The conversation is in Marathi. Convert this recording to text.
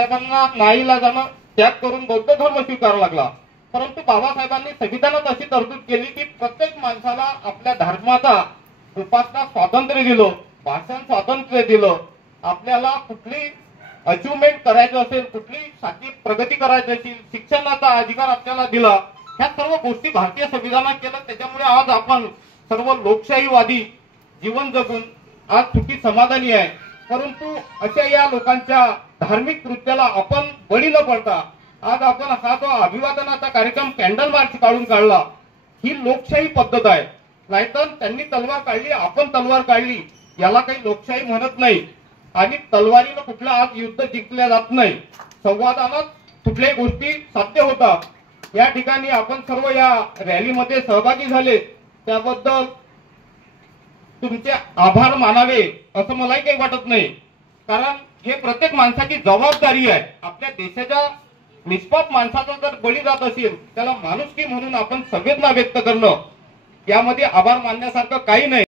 बाबासाहेबांना नाईलाजानं त्याग करून बौद्ध धर्म स्वीकारावा लागला। परंतु बाबासाहेबांनी संविधानात अशी तरतूद केली की प्रत्येक माणसाला आपल्या धर्माचा उपासना स्वातंत्र्य दिलं, भाषण स्वातंत्र्य दिलं। आपल्याला कुठली अचिव्हमेंट करायचं असेल, कुठली शारीरिक प्रगती करायची असेल, शिक्षणाचा अधिकार आपल्याला दिला। ह्या सर्व गोष्टी भारतीय संविधानात केलं। त्याच्यामुळे आज आपण सर्व लोकशाहीवादी जीवन जगून आज सुखी समाधानी आहे। परंतु अशा या लोकांच्या धार्मिक कृत्याला आपण बळी न पडता आज आपण हा जो अभिवादनाचा कार्यक्रम कॅन्डल मार्च काढून काढला, ही लोकशाही पद्धत आहे। नाहीतर त्यांनी तलवार काढली, आपण तलवार काढली, याला काही लोकशाही म्हणत नाही। आणि तलवारीनं कुठलं आज युद्ध जिंकल्या जात नाही, संवादानं कुठल्याही गोष्टी साध्य होतात। या ठिकाणी आपण सर्व या रॅलीमध्ये सहभागी झाले त्याबद्दल तुमचे आभार मानावे असं मलाही काही वाटत नाही। कारण हे प्रत्येक माणसाची जबाबदारी आहे। आपल्या देशाच्या निष्पाप माणसाचा जर बळी जात असेल त्याला माणुसकी म्हणून आपण संवेदना व्यक्त करणं, यामध्ये आभार मानण्यासारखं काही नाही।